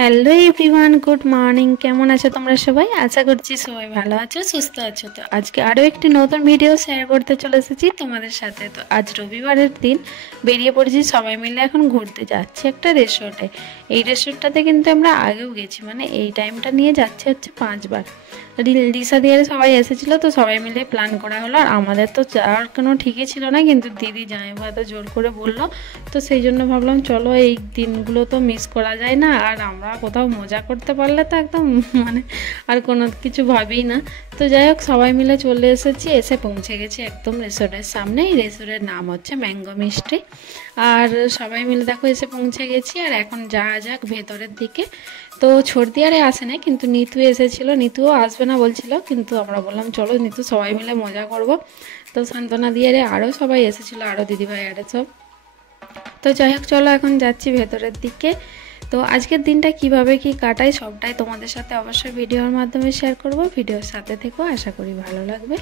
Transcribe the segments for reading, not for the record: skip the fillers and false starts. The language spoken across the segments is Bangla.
Hello everyone, good morning. কেমন আছো তোমরা সবাই? আশা করছি সবাই ভালো আছো, সুস্থ আছো। তো আজকে আরও একটি নতুন ভিডিও শেয়ার করতে চলে এসেছি তোমাদের সাথে। তো আজ রবিবারের দিন বেরিয়ে পড়েছি সবাই মিলে, এখন ঘুরতে যাচ্ছি একটা রিসোর্টে। এই রিসোর্টটাতে কিন্তু আমরা আগেও গেছি, মানে এই টাইমটা নিয়ে যাচ্ছে হচ্ছে 5বার। দিশা দিয়ে সবাই এসেছিলো, তো সবাই মিলে প্ল্যান করা হলো। আর আমাদের তো যাওয়ার কোনো ঠিকই ছিল না, কিন্তু দিদি জামাইবাবু এত জোর করে বললো, তো সেই জন্য ভাবলাম চলো, এই দিনগুলো তো মিস করা যায় না। আর আমরা কোথাও মজা করতে পারলে তো একদম মানে আর কোনো কিছু ভাবি না। তো যাই হোক, সবাই মিলে চলে এসেছি, এসে পৌঁছে গেছি একদম রিসোর্টের সামনে। এই রিসোর্টের নাম হচ্ছে ম্যাঙ্গো মিস্ট্রি। আর সবাই মিলে দেখো এসে পৌঁছে গেছি। আর এখন যাওয়া যাক ভেতরের দিকে। তো ছর্দি আরে আসে না, কিন্তু নিতু এসেছিলো। নিতুও আসবে না বলছিল, কিন্তু আমরা বললাম চলো নিতু, সবাই মিলে মজা করব। তো সান্ত্বনা দিয়ে আরও সবাই এসেছিলো, আরও দিদিভাই আরে সব। তো যাই হোক, চলো এখন যাচ্ছি ভেতরের দিকে। তো আজকের দিনটা কিভাবে কি কাটাই সবটাই তোমাদের সাথে অবশ্যই ভিডিওর মাধ্যমে শেয়ার করব। ভিডিওর সাথে থেকো, আশা করি ভালো লাগবে।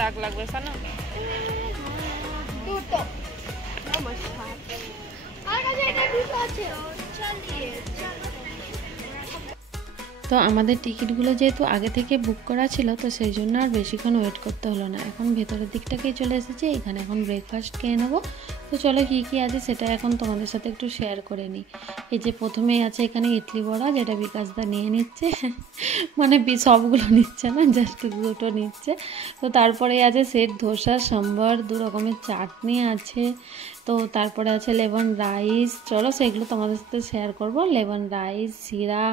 দাগ লাগবে সানা দুটো নমস্কার। আর কাছে এটা দুটো আছে, চলিয়ে চলো। তো আমাদের টিকিটগুলো যেহেতু আগে থেকে বুক করা ছিল, তো সেই জন্য আর বেশিক্ষণ ওয়েট করতে হলো না। এখন ভেতরের দিকটাকেই চলে এসেছি, এখানে এখন ব্রেকফাস্ট খেয়ে নেবো। তো চলো কী কী আছে সেটা এখন তোমাদের সাথে একটু শেয়ার করে নিই। এই যে প্রথমেই আছে এখানে ইডলি বড়া, যেটা বিকাশদা নিয়ে নিচ্ছে, মানে সবগুলো নিচ্ছে না, জাস্ট দুটো নিচ্ছে। তো তারপরে আছে সেট ধোসা, সম্বর, 2 রকমের চাটনি আছে। তো তারপরে আছে লেমন রাইস, চলো সেগুলো তোমাদের সাথে শেয়ার করব। লেমন রাইস, শিরা,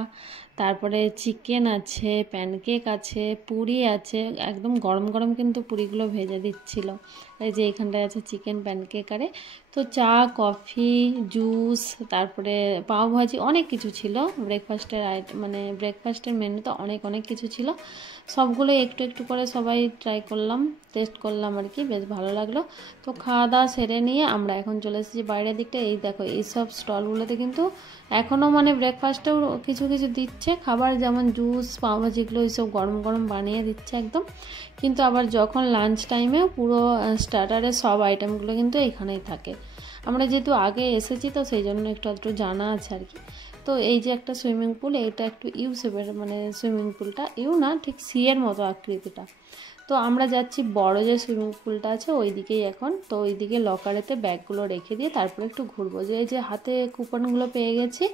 তারপরে চিকেন আছে, প্যানকেক আছে, পুরি আছে, একদম গরম গরম কিন্তু পুরিগুলো ভেজে দিচ্ছিল। এই যে এখানটায় আছে চিকেন, প্যানকেক আরে। তো চা, কফি, জুস, তারপরে পাওভাজি, অনেক কিছু ছিল। ব্রেকফাস্টের মানে ব্রেকফাস্টের মেনুতে অনেক অনেক কিছু ছিল। সবগুলো একটু একটু করে সবাই ট্রাই করলাম, টেস্ট করলাম আর কি, বেশ ভালো লাগলো। তো খাওয়া দাওয়া সেরে নিয়ে আমরা এখন চলে এসেছি বাইরের দিকটা। এই দেখো এইসব স্টলগুলোতে কিন্তু এখনও মানে ব্রেকফাস্টেও কিছু কিছু দিচ্ছে খাবার, যেমন জুস, পাওভাজিগুলো এইসব গরম গরম বানিয়ে দিচ্ছে একদম। কিন্তু আবার যখন লাঞ্চ টাইমে পুরো স্টার্টারের সব আইটেমগুলো কিন্তু এখানেই থাকে। আমরা যেহেতু আগে এসেছি, তো সেই জন্য একটু জানা আছে আর কি। তো এই যে একটা সুইমিং পুল, এটা একটু ইউ শেপের, মানে সুইমিং পুলটা ইউ না, ঠিক সি এর মতো আকৃতিটা। তো আমরা যাচ্ছি বড় যে সুইমিং পুলটা আছে ওই দিকেই এখন। তো ওই দিকে লকারেতে ব্যাগগুলো রেখে দিয়ে তারপরে একটু ঘুরবো। যে এই যে হাতে কুপনগুলো পেয়ে গেছি,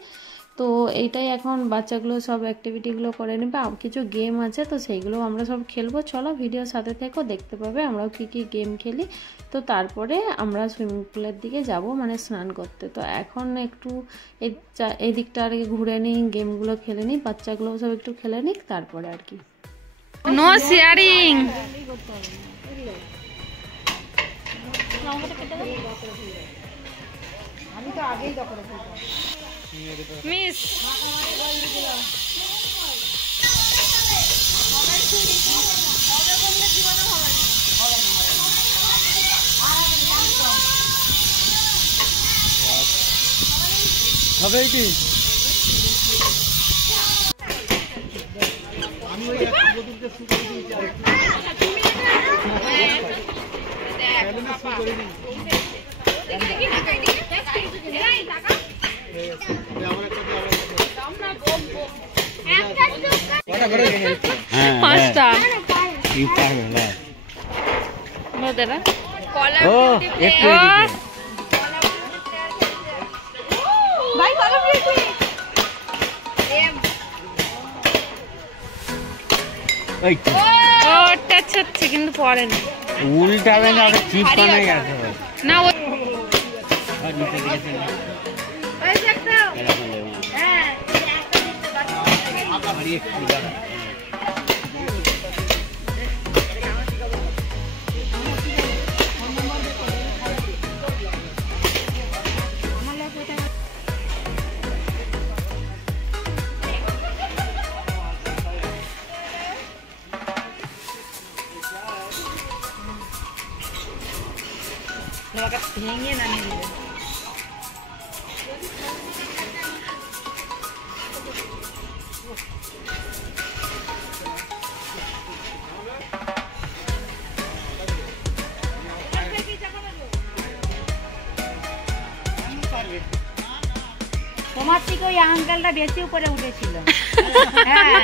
তো এইটাই এখন বাচ্চাগুলো সব অ্যাক্টিভিটিগুলো করে নেবে। কিছু গেম আছে, তো সেইগুলো আমরা সব খেলবো। চলো ভিডিওর সাথে থেকো, দেখতে পাবে আমরাও কী কী গেম খেলি। তো তারপরে আমরা সুইমিং পুলের দিকে যাব, মানে স্নান করতে। তো এখন একটু এই দিকটা আর কি ঘুরে নিই, গেমগুলো খেলে নিই, বাচ্চাগুলো সব একটু খেলে নিক, তারপরে আর কি। No sharing. আমি তো আগেই দখলে মিস হবে কি আমি ওই এক বোতলকে শুকিয়ে দিয়েছি আর পাঁচটা কিন্তু পরে না, উল্টা চিপ বানাই গেছে না ভেঙে নামিয়ে দিবে। তোমার থেকে ওই আঙ্কেলটা বেশি উপরে উঠেছিল। হ্যাঁ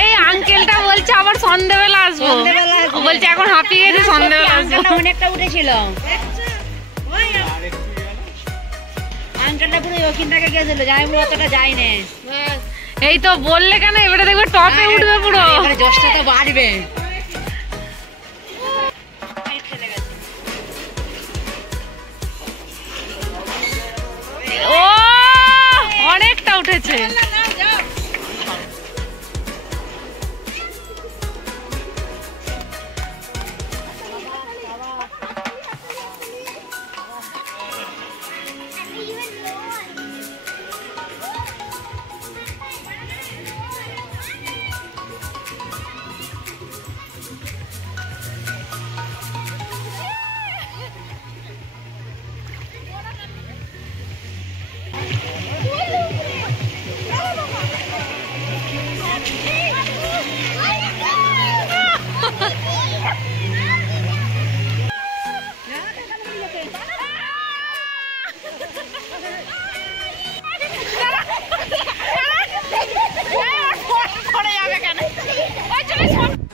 এই আঙ্কেলটা বলছে আবার সন্ধ্যাবেলা আসবো, সন্ধ্যেবেলা আসবে। বলছে এখন হাঁপিয়ে গেছে সন্ধ্যাবেলা আসবো। আঙ্কেলটা অনেকটা উঠেছিল। আঙ্কেলটা পুরো ওখানটাকে গেছিল, যাই পুরো অতটা যায়নি। এই তো বললে কেন, এবারে দেখবে টপে উঠবে পুরো। এবারে জশটা তো বাড়বে। ও অনেকটা উঠেছে।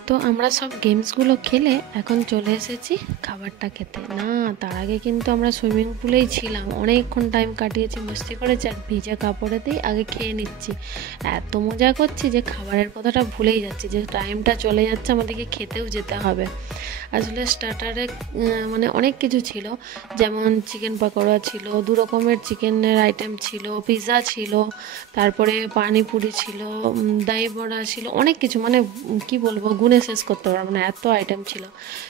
তো আমরা সব গেমসগুলো খেলে এখন চলে এসেছি খাবারটা খেতে। না, তার আগে কিন্তু আমরা সুইমিং পুলেই ছিলাম, অনেকক্ষণ টাইম কাটিয়েছি, মস্তি করেছি, আর ভিজে কাপড়েতেই আগে খেয়ে নিচ্ছি। এত মজা করছি যে খাবারের কথাটা ভুলেই যাচ্ছি, যে টাইমটা চলে যাচ্ছে, আমাদেরকে খেতেও যেতে হবে। আসলে স্টার্টারে মানে অনেক কিছু ছিল, যেমন চিকেন পকোড়া ছিল, 2 রকমের চিকেনের আইটেম ছিল, পিৎজা ছিল, তারপরে পানিপুরি ছিল, দই বড়া ছিল, অনেক কিছু, মানে কি বলবো, গুণে শেষ করতে পারবো না, এত আইটেম ছিল।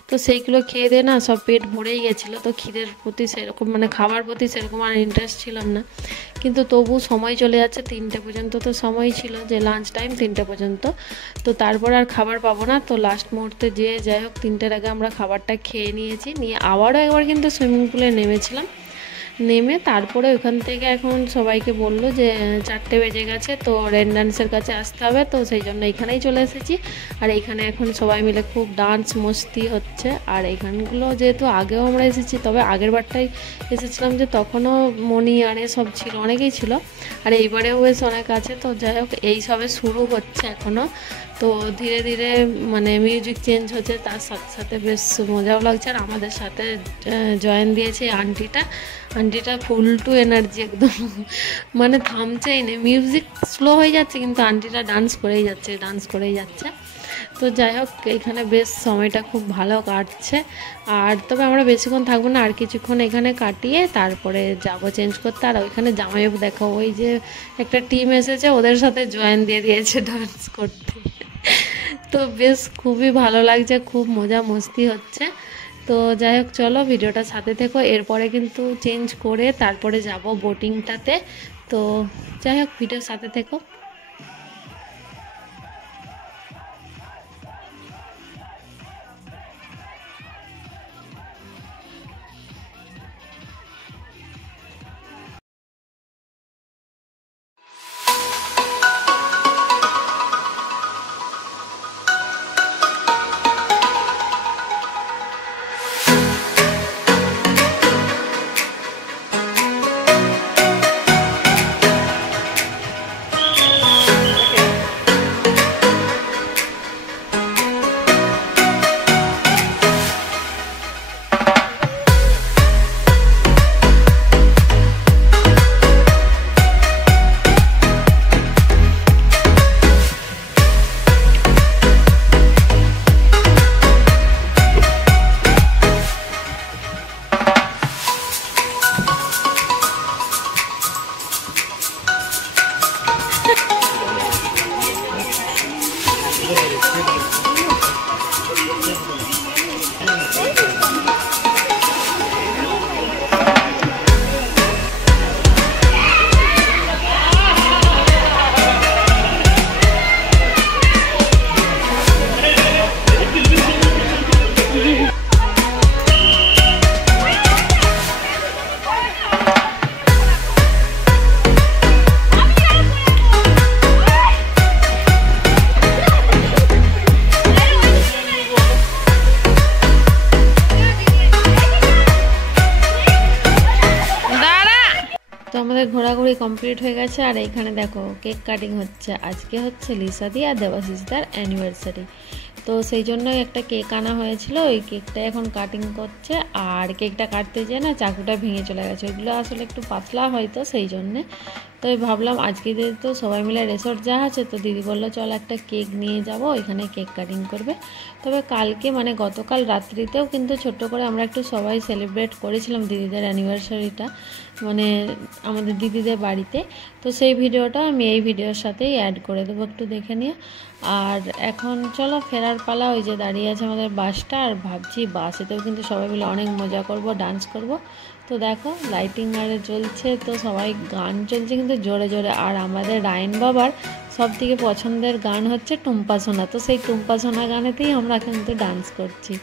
তো সেইগুলো খেয়ে দিয়ে না সব পেট ভরেই গেছিলো। তো খিদের প্রতি সেরকম, মানে খাবার প্রতি সেরকম আর ইন্টারেস্ট ছিলাম না, কিন্তু তবু সময় চলে যাচ্ছে, 3টে পর্যন্ত তো সময় ছিল, যে লাঞ্চ টাইম 3টে পর্যন্ত। তো তারপর আর খাবার পাবো না, তো লাস্ট মুহূর্তে যেয়ে যাই হোক 3টের আগে আমরা খাবারটা খেয়ে নিয়েছি। নিয়ে আবারও একবার কিন্তু সুইমিং পুলে নেমেছিলাম, নেমে তারপরে ওখান থেকে এখন সবাইকে বললো যে 4টে বেজে গেছে, তো রেন ডান্সের কাছে আসতে হবে, তো সেই জন্য এখানেই চলে এসেছি। আর এইখানে এখন সবাই মিলে খুব ডান্স মস্তি হচ্ছে। আর এইখানগুলো যেহেতু আগেও আমরা এসেছি, তবে আগের বারটাই এসেছিলাম যে তখনও মনি আরে সব ছিল, অনেকেই ছিল, আর এইবারেও বেশ অনেক আছে। তো যাই হোক, এই সবে শুরু হচ্ছে এখনও, তো ধীরে ধীরে মানে মিউজিক চেঞ্জ হচ্ছে, তার সাথে সাথে বেশ মজাও লাগছে। আর আমাদের সাথে জয়েন দিয়েছে আন্টিটা ফুল টু এনার্জি একদম, মানে থামছেই না, মিউজিক স্লো হয়ে যাচ্ছে কিন্তু আন্টিটা ডান্স করেই যাচ্ছে। তো যাই হোক, এখানে বেশ সময়টা খুব ভালো কাটছে। আর তবে আমরা বেশিক্ষণ থাকবো না, আর কিছুক্ষণ এখানে কাটিয়ে তারপরে যাব চেঞ্জ করতে। আর ওইখানে জামাইবাবু দেখো, ওই যে একটা টিম এসেছে, ওদের সাথে জয়েন দিয়ে দিয়েছে ডান্স করতে। তো বেশ খুবই ভালো লাগছে, খুব মজা মস্তি হচ্ছে। তো যাই হোক, চলো ভিডিওটা সাথে থেকো, এরপরে কিন্তু চেঞ্জ করে তারপরে যাব বোটিংটাতে। তো যাই হোক, ভিডিওর সাথে থেকো। পুরোপুরি কমপ্লিট হয়ে গেছে। আর এইখানে দেখো কেক কাটিং হচ্ছে। আজকে হচ্ছে লিসাদি আর দেবাশিসদার অ্যানিভার্সারি, তো সেই জন্যই একটা কেক আনা হয়েছিল। ওই কেকটা এখন কাটিং করছে। আর কেকটা কাটতে যেয়ে না চাকুটা ভেঙে চলে গেছে। ওইগুলো আসলে একটু পাতলা হয়তো, সেই জন্যে। তো ভাবলাম আজকে যেহেতু সবাই মিলে রিসোর্ট যাওয়া আছে, তো দিদি বললো চল একটা কেক নিয়ে যাব, ওইখানে কেক কাটিং করবে। তবে কালকে মানে গতকাল রাত্রিতেও কিন্তু ছোট্ট করে আমরা একটু সবাই সেলিব্রেট করেছিলাম দিদিদের অ্যানিভার্সারিটা, মানে আমাদের দিদিদের বাড়িতে। তো সেই ভিডিওটা আমি এই ভিডিওর সাথেই অ্যাড করে দেবো, একটু দেখে নিয়ে। আর এখন চলো ফেরার পালা। ওই যে দাঁড়িয়ে আছে আমাদের বাসটা, আর ভাবছি বাসেতেও কিন্তু সবাই মিলে অনেক মজা করব, ডান্স করব। তো দেখো লাইটিং আর জ্বলছে, তো সবাই গান চলছে কিন্তু জোরে জোরে। আর আমাদের রায়ন বাবার সব থেকে পছন্দের গান হচ্ছে টুম্পা সোনা, তো সেই টুম্পা সোনা গানেতেই আমরা কিন্তু ডান্স করছি।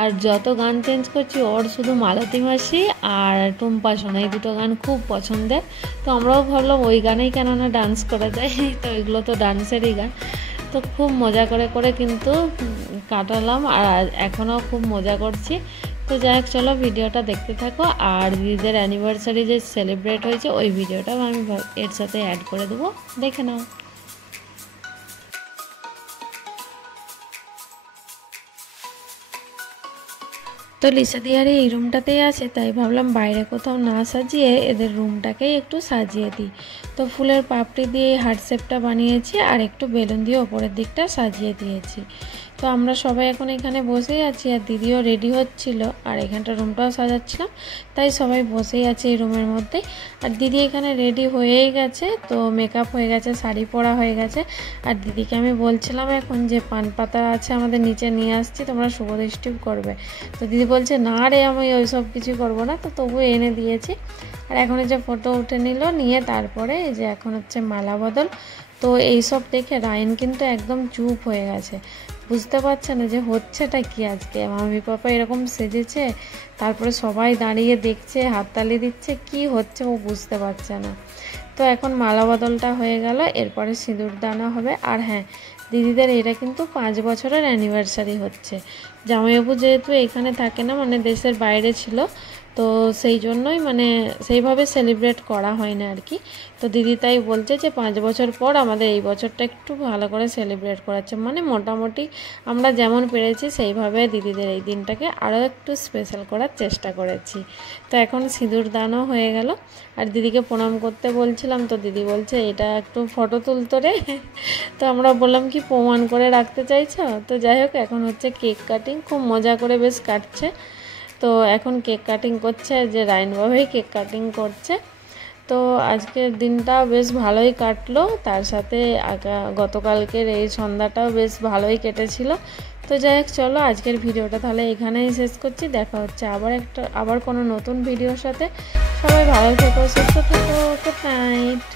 আর যত গান চেঞ্জ করছি ওর শুধু মালতী মাসি আর টুম্পা সোনা এই দুটো গান খুব পছন্দের। তো আমরাও ভাবলাম ওই গানেই কেননা ডান্স করা যায়, তো এগুলো তো ডান্সেরই গান। তো খুব মজা করে করে কিন্তু কাটালাম, আর এখনও খুব মজা করছি। তো যাই হোক চলো ভিডিওটা দেখতে থাকো। আর দিদিদের অ্যানিভার্সারি যে সেলিব্রেট হয়েছে ওই ভিডিওটাও আমি এর সাথে অ্যাড করে দেবো, দেখে নাও। তো লিসাদি আর এই রুমটাতেই আছে, তাই ভাবলাম বাইরে কোথাও না সাজিয়ে এদের রুমটাকেই একটু সাজিয়ে দিই। তো ফুলের পাপড়ি দিয়ে হার্ট শেপটা বানিয়েছি, আর একটু বেলুন দিয়ে ওপরের দিকটা সাজিয়ে দিয়েছি। তো আমরা সবাই এখন এখানে বসেই আছি, আর দিদিও রেডি হচ্ছিল, আর এখানটা রুমটাও সাজাচ্ছিলাম, তাই সবাই বসেই আছে এই রুমের মধ্যে। আর দিদি এখানে রেডি হয়েই গেছে, তো মেকআপ হয়ে গেছে, শাড়ি পরা হয়ে গেছে। আর দিদিকে আমি বলছিলাম এখন যে পান পাতা আছে আমাদের নিচে নিয়ে আসছি, তোমরা শুভদৃষ্টি করবে। তো দিদি বলছে না রে আমি ওই সব কিছু করবো না, তো তবু এনে দিয়েছি। আর এখন যে ফটো উঠে নিল, নিয়ে তারপরে এই যে এখন হচ্ছে মালা বদল। তো এইসব দেখে রায়ন কিন্তু একদম চুপ হয়ে গেছে, বুঝতে পারছে না যে হচ্ছেটা কি। আজকে মামি পাপা এরকম সেজেছে, তারপরে সবাই দাঁড়িয়ে দেখছে, হাততালি দিচ্ছে, কি হচ্ছে ও বুঝতে পারছে না। তো এখন মালা বদলটা হয়ে গেল, এরপরে সিঁদুর দানা হবে। আর হ্যাঁ, দিদিদের এটা কিন্তু 5 বছরের অ্যানিভার্সারি হচ্ছে। জামাইবাবু যেহেতু এখানে থাকে না, মানে দেশের বাইরে ছিল, তো সেই জন্যই মানে সেইভাবে সেলিব্রেট করা হয় না আর কি। তো দিদি তাই বলছে যে 5 বছর পর আমাদের এই বছরটা একটু ভালো করে সেলিব্রেট করাচ্ছে, মানে মোটামুটি আমরা যেমন পেরেছি সেইভাবে দিদিদের এই দিনটাকে আরও একটু স্পেশাল করার চেষ্টা করেছি। তো এখন সিঁদুর দানও হয়ে গেল, আর দিদিকে প্রণাম করতে বলছিলাম, তো দিদি বলছে এটা একটু ফটো তুলতো রে। তো আমরা বললাম কি প্রমাণ করে রাখতে চাইছো। তো যাই হোক এখন হচ্ছে কেক কাটিং, খুব মজা করে বেশ কাটছে। তো এখন কেক কাটিং করছে, যে রায়ন বাবাই কেক কাটিং করছে। তো আজকের দিনটা বেশ ভালোই কাটলো, তার সাথে গতকালকের এই সন্ধ্যাটাও বেশ ভালোই কেটেছিল। তো যাই হোক চলো আজকের ভিডিওটা তাহলে এখানেই শেষ করছি। দেখা হচ্ছে আবার কোনো নতুন ভিডিওর সাথে। সবাই ভালো থেকো, সুস্থ থেকো, গুড নাইট।